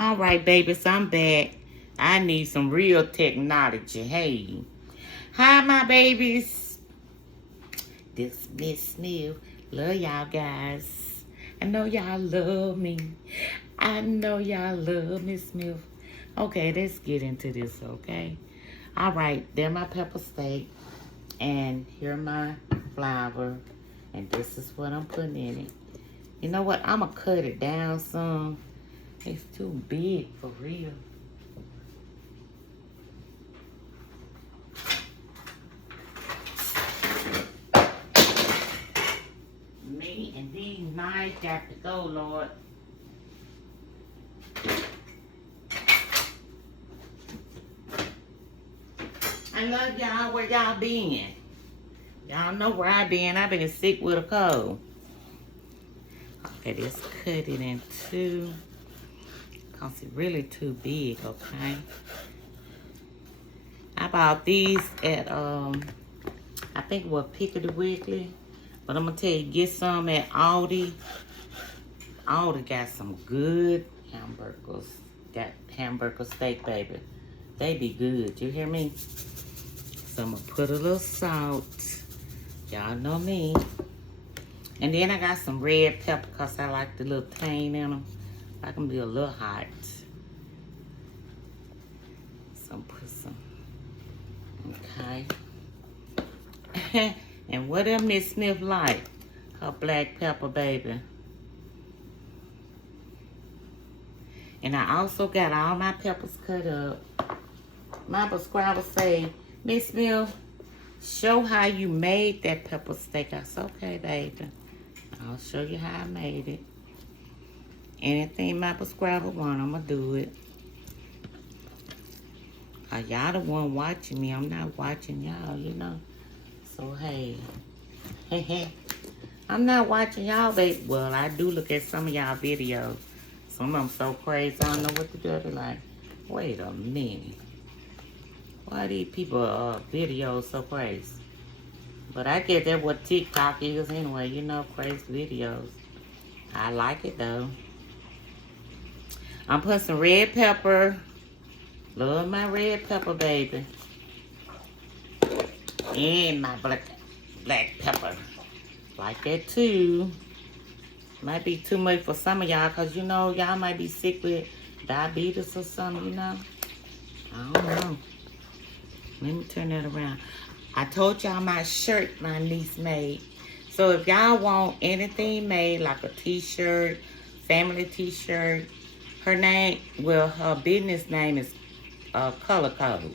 All right, babies, I'm back. I need some real technology. Hey. Hi, my babies. This Miss Smith. Love y'all guys. I know y'all love me. I know y'all love Miss Smith. Okay, let's get into this, okay? All right, there my pepper steak. And here my flour. And this is what I'm putting in it. You know what? I'm going to cut it down some. It's too big for real. Me and these knives got to go, Lord. I love y'all. Where y'all been? Y'all know where I been. I been sick with a cold. Okay, let's cut it in two. Cause it's really too big, okay? I bought these at I think it was Piggly Wiggly. But I'm gonna tell you, get some at Aldi. Aldi got some good hamburgers. Got hamburger steak, baby. They be good, you hear me? So I'm gonna put a little salt. Y'all know me. And then I got some red pepper because I like the little tang in them. I can be a little hot. So put some, okay. And what does Miss Smith like? Her black pepper, baby. And I also got all my peppers cut up. My subscribers say, Miss Smith, show how you made that pepper steak. I said, okay, baby. I'll show you how I made it. Anything my subscriber want, I'm going to do it. Y'all the one watching me. I'm not watching y'all, you know. So, hey. I'm not watching y'all, baby. Well, I do look at some of y'all videos. Some of them so crazy, I don't know what to do. They're like, wait a minute. Why these people videos so crazy? But I guess that's what TikTok is anyway, you know, crazy videos. I like it though. I'm putting some red pepper. Love my red pepper, baby. And my black pepper. Like that too. Might be too much for some of y'all because, you know, y'all might be sick with diabetes or something, you know. I don't know. Let me turn that around. I told y'all my shirt my niece made. So if y'all want anything made, like a t-shirt, family t-shirt, her name, well, her business name is Color Code.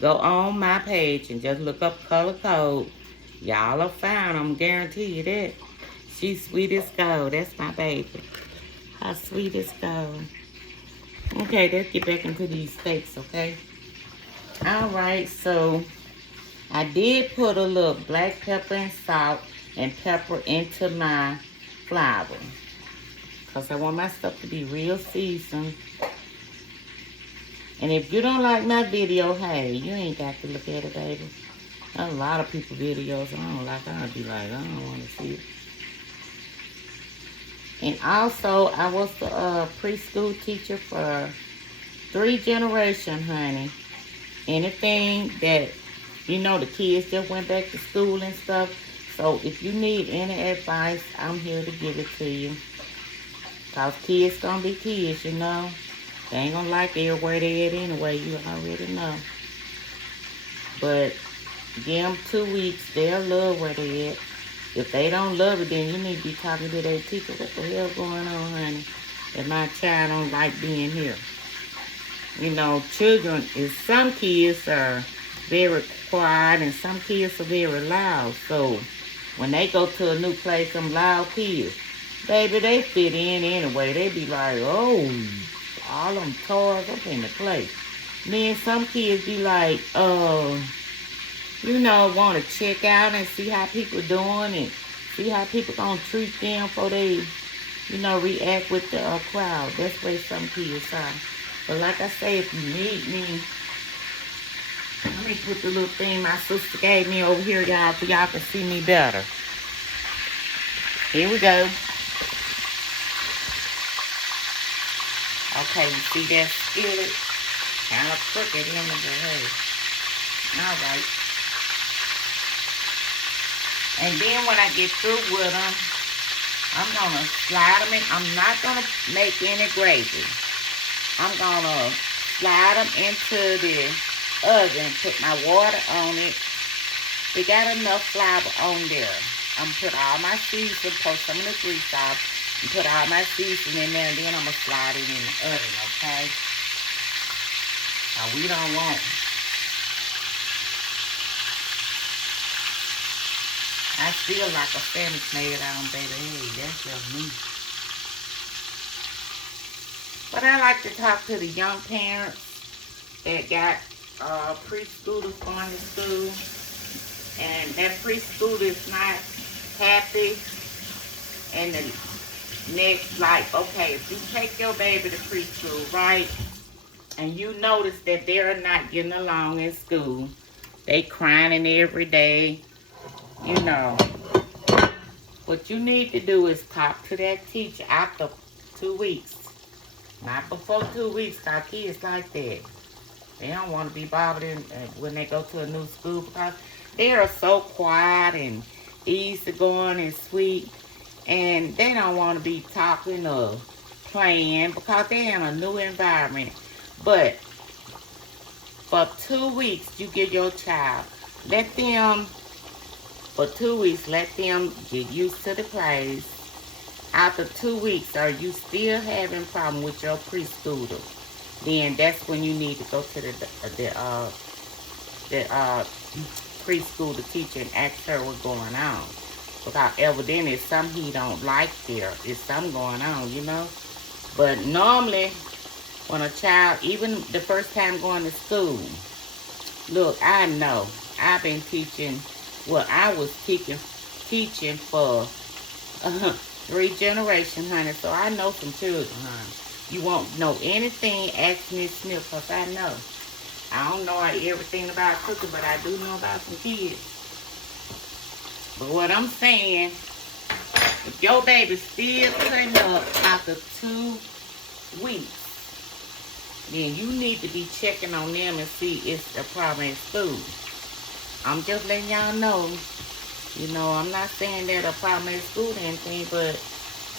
Go on my page and just look up Color Code. Y'all will find them, guarantee you that. She's sweet as gold. That's my baby. How sweet as gold. Okay, let's get back into these steaks, okay? All right, so I did put a little black pepper and salt and pepper into my flour. Because I want my stuff to be real seasoned. And if you don't like my video, hey, you ain't got to look at it, baby. A lot of people videos I don't like. I'll be like, I don't want to see it. And also, I was the preschool teacher for 3 generations, honey. Anything that, you know, the kids just went back to school and stuff. So if you need any advice, I'm here to give it to you. Because kids gonna be kids, you know. They ain't gonna like everywhere they at anyway, you already know. But give them 2 weeks, they'll love where they at. If they don't love it, then you need to be talking to their teacher. What the hell going on, honey? If my child don't like being here. You know, children, some kids are very quiet and some kids are very loud. So when they go to a new place, some loud kids, baby, they fit in anyway. They be like, oh, all them toys up in the place. Then some kids be like, you know, want to check out and see how people doing and see how people gonna treat them before they, you know, react with the crowd. That's where some kids are. But like I say, if you need me, let me put the little thing my sister gave me over here, y'all, so y'all can see me better. Here we go. Okay, you see that skillet? Kind of crooked in the hey. Alright. And then when I get through with them, I'm going to slide them in. I'm not going to make any gravy. I'm going to slide them into the oven, put my water on it. It got enough flour on there. I'm going to put all my seasoning, pour some of the grease off, and put all my seasoning in there, and then I'm going to slide it in the oven, okay? Now, we don't want... I feel like a sandwich made on, baby. Hey, that's just me. But I like to talk to the young parents that got preschoolers going to school. And that preschooler is not happy. And the next, like, okay, if you take your baby to preschool, right? And you notice that they're not getting along in school. They crying every day. You know, what you need to do is talk to that teacher after 2 weeks. Not before 2 weeks, because kids like that. They don't want to be bothered when they go to a new school because they are so quiet and easygoing and sweet. And they don't want to be talking or playing because they're in a new environment. But for 2 weeks, you give your child, let them... For 2 weeks, let them get used to the place. After 2 weeks, are you still having problem with your preschooler? Then that's when you need to go to the preschool teacher and ask her what's going on. Because evidently it's something he don't like there. It's something going on, you know. But normally, when a child, even the first time going to school, look, I know I've been teaching. Well, I was teaching for 3 generations, honey. So I know some children, honey. You won't know anything, ask Miss Smith, because I know. I don't know everything about cooking, but I do know about some kids. But what I'm saying, if your baby's still cutting up after 2 weeks, then you need to be checking on them and see if the problem at school. I'm just letting y'all know, you know, I'm not saying that a problem at school or anything, but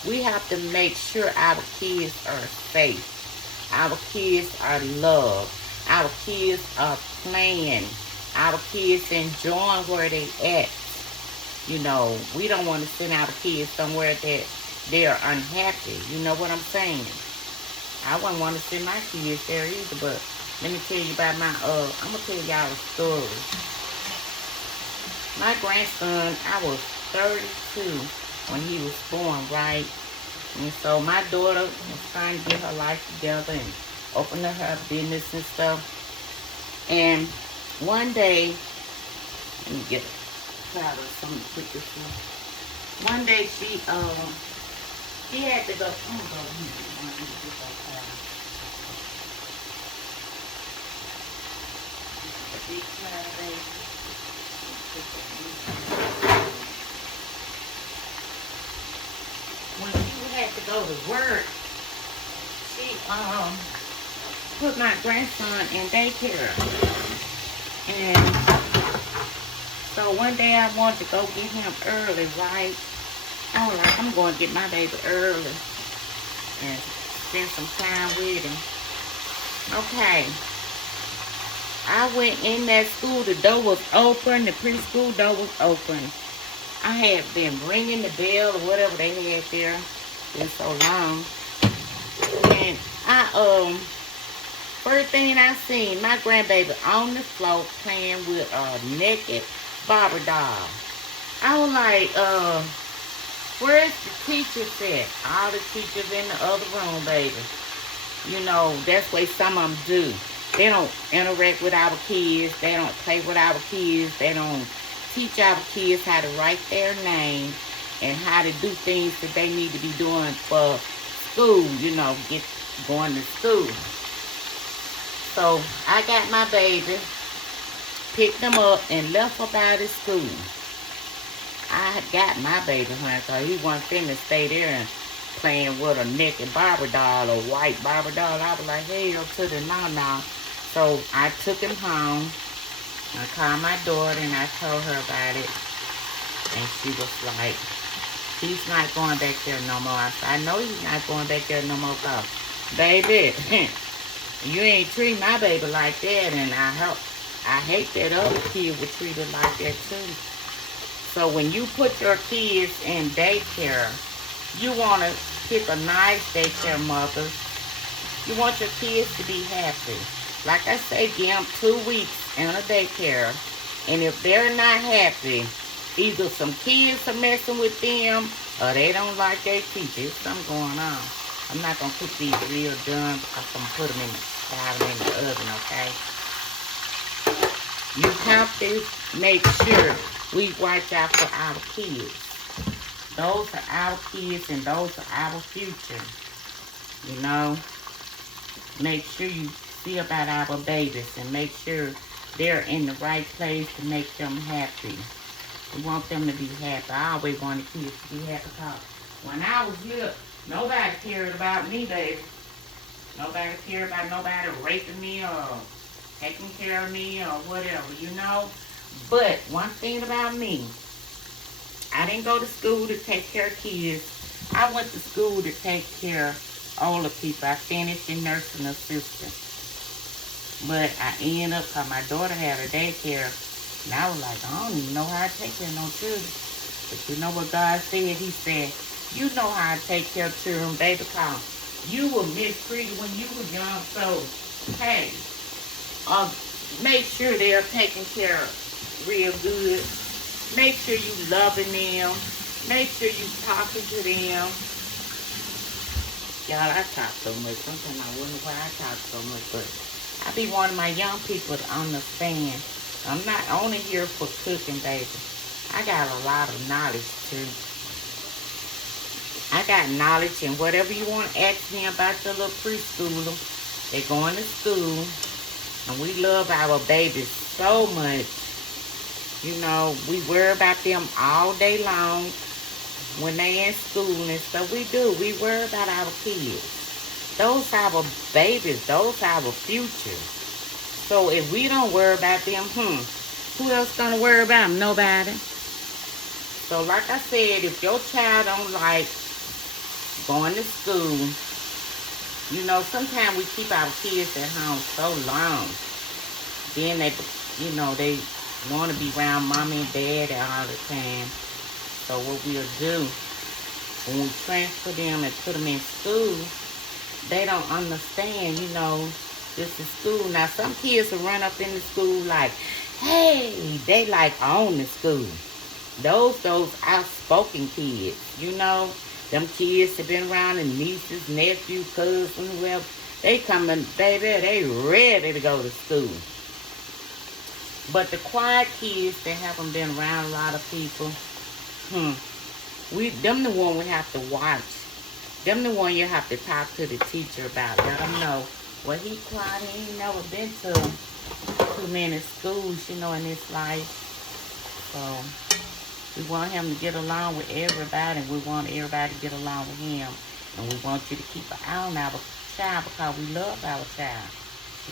we have to make sure our kids are safe. Our kids are loved. Our kids are playing. Our kids enjoying where they at. You know, we don't want to send our kids somewhere that they're unhappy. You know what I'm saying? I wouldn't want to send my kids there either, but let me tell you about my, I'm going to tell y'all a story. My grandson, I was 32 when he was born, right? And so my daughter was trying to get her life together and open up her business and stuff. And one day, let me get a cloud or something to put this in. One day she had to go, I'm going to go a big cloud, baby. When she had to go to work, she put my grandson in daycare. And so one day I wanted to go get him early, right? I was like, I'm going to get my baby early and spend some time with him. Okay. I went in that school, the door was open, the preschool door was open. I had been ringing the bell or whatever they had there. It's so long. And I, first thing I seen, my grandbaby on the floor playing with a naked Barbie doll. I was like, where's the teachers at? All the teachers in the other room, baby. You know, that's what some of them do. They don't interact with our kids. They don't play with our kids. They don't teach our kids how to write their name and how to do things that they need to be doing for school, you know, going to school. So I got my baby, picked him up, and left up out of school. I got my baby, honey, so he wasn't finna stay there and playing with a naked Barbie doll or white Barbie doll. I was like, hell to the no. So I took him home. I called my daughter and I told her about it. And she was like, he's not going back there no more. I said, I know he's not going back there no more, cause, baby, you ain't treat my baby like that. And I hate that other kid would treat her like that too. So when you put your kids in daycare, you want to pick a nice daycare mother. You want your kids to be happy. Like I say, give them 2 weeks in a daycare. And if they're not happy, either some kids are messing with them or they don't like their teacher. There's something going on. I'm not going to cook these real done because I'm going to put them in the oven, okay? You have to make sure we watch out for our kids. Those are our kids and those are our future. You know, make sure you see about our babies and make sure they're in the right place to make them happy. We want them to be happy. I always wanted kids to be happy because when I was little, nobody cared about me, baby. Nobody cared about nobody raping me or taking care of me or whatever, you know. But one thing about me, I didn't go to school to take care of kids. I went to school to take care of older people. I finished in nursing assistant. But I ended up, because my daughter had a daycare, and I was like, I don't even know how to take care of no children. But you know what God said? He said, you know how to take care of children, baby, because you were mistreated when you were young. So, hey, make sure they're taken care of real good. Make sure you loving them. Make sure you talking to them. Y'all, I talk so much. Sometimes I wonder why I talk so much, but I be wanting my young people to understand. I'm not only here for cooking, baby. I got a lot of knowledge, too. I got knowledge, and whatever you want to ask me about your little preschooler, they're going to school, and we love our babies so much. You know, we worry about them all day long when they in school and stuff. We do. We worry about our kids. Those are our babies. Those are our future. So if we don't worry about them, who else gonna worry about them? Nobody. So like I said, if your child don't like going to school, you know, sometimes we keep our kids at home so long. Then they, you know, they want to be around mommy and dad all the time. So what we'll do, when we transfer them and put them in school, they don't understand, you know, this is school. Now, some kids will run up in the school like, hey, they like own the school. Those outspoken kids, you know, them kids have been around and nieces, nephews, cousins, whoever. They coming, baby, they ready to go to school. But the quiet kids that haven't been around a lot of people, them the one we have to watch. Them the one you have to talk to the teacher about. Let them know, well, he quiet, he ain't never been to too many schools, you know, in his life. So we want him to get along with everybody, and we want everybody to get along with him. And we want you to keep an eye on our child because we love our child.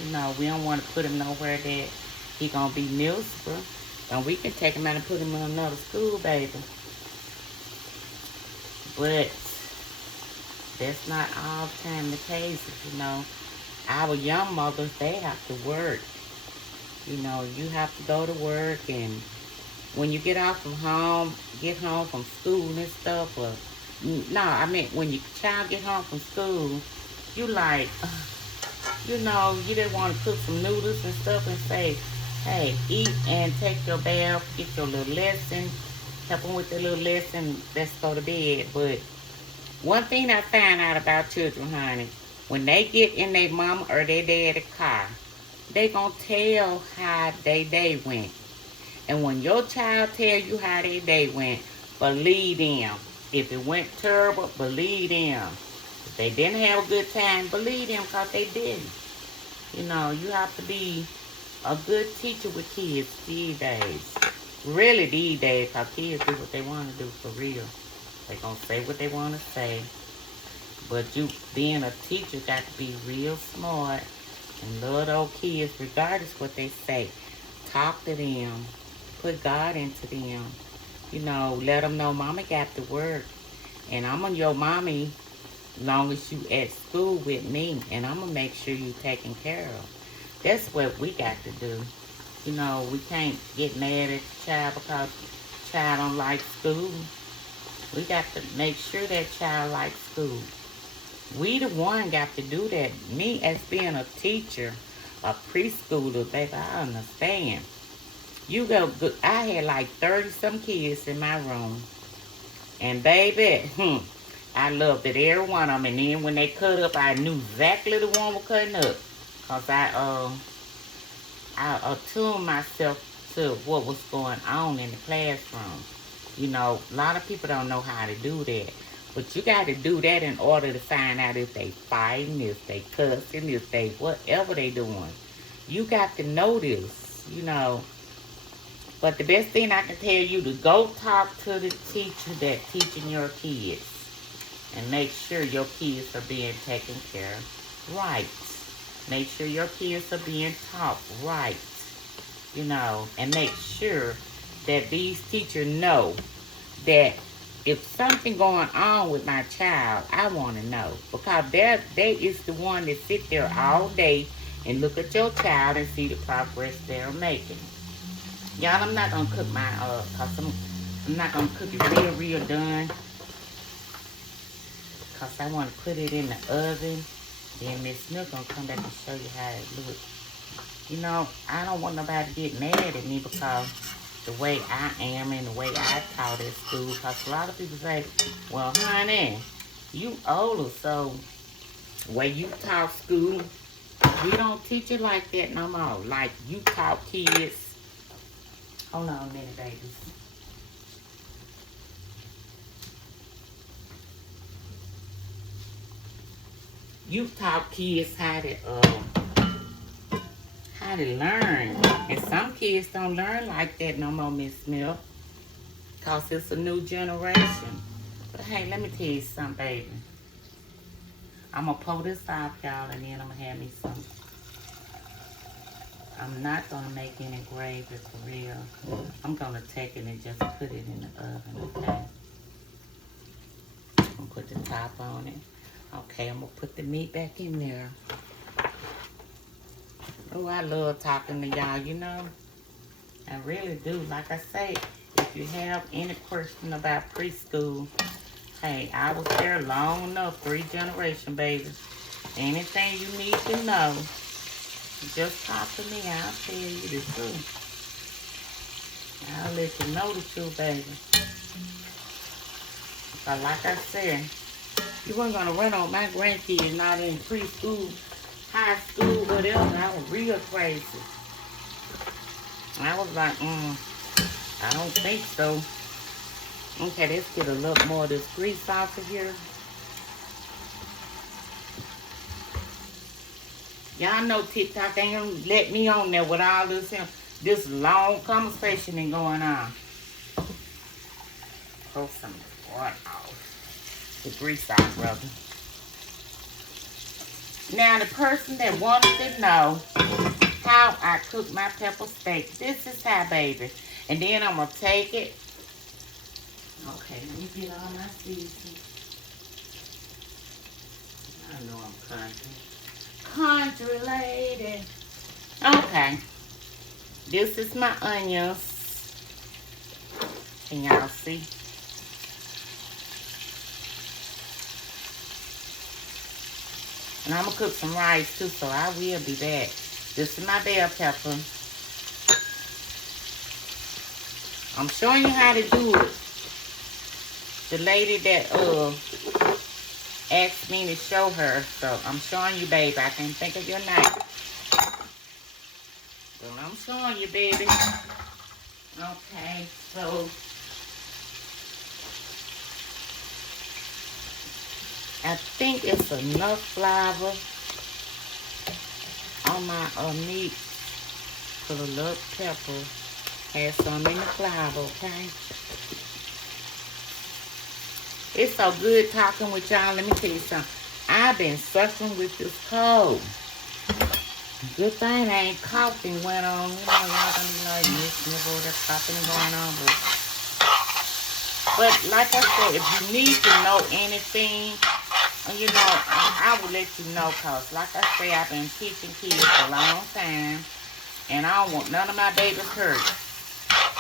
You know, we don't want to put him nowhere that he gonna be miserable. And we can take him out and put him in another school, baby. But that's not all the time the case, you know. Our young mothers, they have to work. You know, you have to go to work, and when you get off from home, get home from school and stuff, or no, I mean when your child get home from school, you like, you know, you didn't want to cook some noodles and stuff and say, hey, eat and take your bath, get your little lesson, help them with their little lesson, let's go to bed. But one thing I find out about children, honey, when they get in their mama or their daddy car, they gonna tell how their day went. And when your child tell you how their day went, believe them. If it went terrible, believe them. If they didn't have a good time, believe them because they didn't. You know, you have to be a good teacher with kids these days. Really these days, because kids do what they want to do for real. They gonna say what they want to say. But you, being a teacher, got to be real smart and love those kids, regardless what they say. Talk to them. Put God into them. You know, let them know Mama got to work. And I'm on your mommy long as you at school with me. And I'm going to make sure you taken care of. That's what we got to do. You know, we can't get mad at the child because the child don't like school. We got to make sure that child likes school. We the one got to do that. Me as being a teacher, a preschooler, baby, I understand. You go, I had like 30 some kids in my room. And baby, I loved it, every one of them. And then when they cut up, I knew exactly the one was cutting up. Because I attuned myself to what was going on in the classroom. You know, a lot of people don't know how to do that. But you got to do that in order to find out if they fighting, if they cussing, if they whatever they doing. You got to know this, you know. But the best thing I can tell you to go talk to the teacher that teaching your kids. And make sure your kids are being taken care of right. Make sure your kids are being taught right. You know, and make sure that these teachers know that if something going on with my child, I want to know. Because they is the one that sit there all day and look at your child and see the progress they're making. Y'all, I'm not going to cook my, cause I'm not going to cook it real done. Because I want to put it in the oven. Then Miss Smith going to come back and show you how it looks. You know, I don't want nobody to get mad at me because the way I am and the way I taught at school. Because a lot of people say, well, honey, you older, so the way you taught school, we don't teach it like that no more. Like you taught kids. Hold on a minute, babies. You taught kids how to learn. And some kids don't learn like that no more, Miss Smith. Because it's a new generation. But hey, let me tell you something, baby. I'm going to pull this off, y'all, and then I'm going to have me some. I'm not going to make any gravy for real. I'm going to take it and just put it in the oven, okay? I'm going to put the top on it. Okay, I'm going to put the meat back in there. Oh, I love talking to y'all, you know. I really do. Like I say, if you have any question about preschool, hey, I was there long enough, 3 generations, baby. Anything you need to know, just talk to me. I'll tell you the truth. I'll let you know the truth, baby. But like I said, you weren't going to run on my grandkids not in preschool, high school, whatever. I was real crazy. I was like, I don't think so. Okay, let's get a little more of this grease off of here. Y'all know TikTok ain't gonna let me on there with all this long conversation and going on. Pull some water off. The grease off, brother. Now, the person that wanted to know how I cook my pepper steak, this is how, baby. And then I'm going to take it. Okay, let me get all my seasonings. I know I'm country. Country lady. Okay. This is my onions. Can y'all see? And I'm going to cook some rice too, so I will be back. This is my bell pepper. I'm showing you how to do it. The lady that asked me to show her, so I'm showing you, baby. I can't think of your name. So I'm showing you, baby. Okay, so I think it's enough flour on my meat for the little pepper. Add some in the flour, okay? It's so good talking with y'all. Let me tell you something. I've been suffering with this cold. Good thing I ain't coughing went on. You know, y'all gonna be like, Miss Nibble, that's coughing going on. But like I said, if you need to know anything, you know, I will let you know. Because like I say, I've been teaching kids for a long time. And I don't want none of my babies hurt.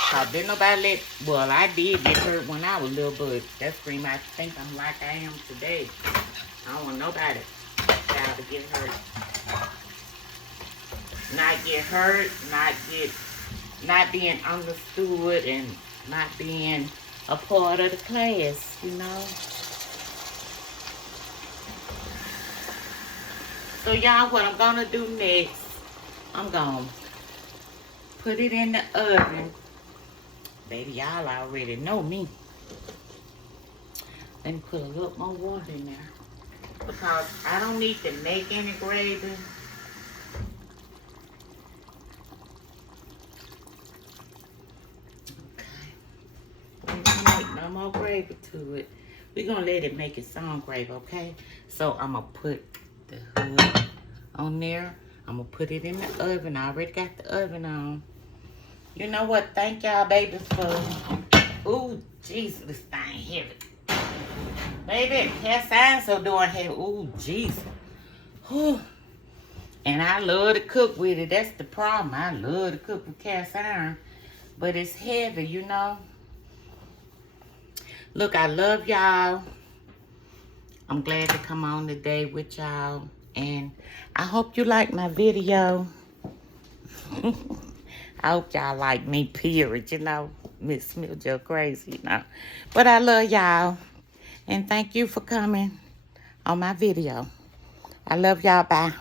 Because didn't nobody let, well, I did get hurt when I was little, but that's pretty much think I'm like I am today. I don't want nobody child to get hurt. Not get hurt, not being understood, and not being a part of the class, you know. So y'all, what I'm gonna do next, I'm gonna put it in the oven. Baby, y'all already know me. Let me put a little more water in there. Because I don't need to make any gravy. Make no more gravy to it. We're gonna let it make its own gravy, okay? So I'm gonna put the hood on there. I'm gonna put it in the oven. I already got the oven on. You know what? Thank y'all babies for. Ooh, Jesus, this thing heavy. Baby, cast iron so doing heavy. Ooh, Jesus. Whew. And I love to cook with it. That's the problem. I love to cook with cast iron. But it's heavy, you know. Look, I love y'all. I'm glad to come on today with y'all. And I hope you like my video. I hope y'all like me, period, you know. Miss Smith just crazy, you know. But I love y'all. And thank you for coming on my video. I love y'all. Bye.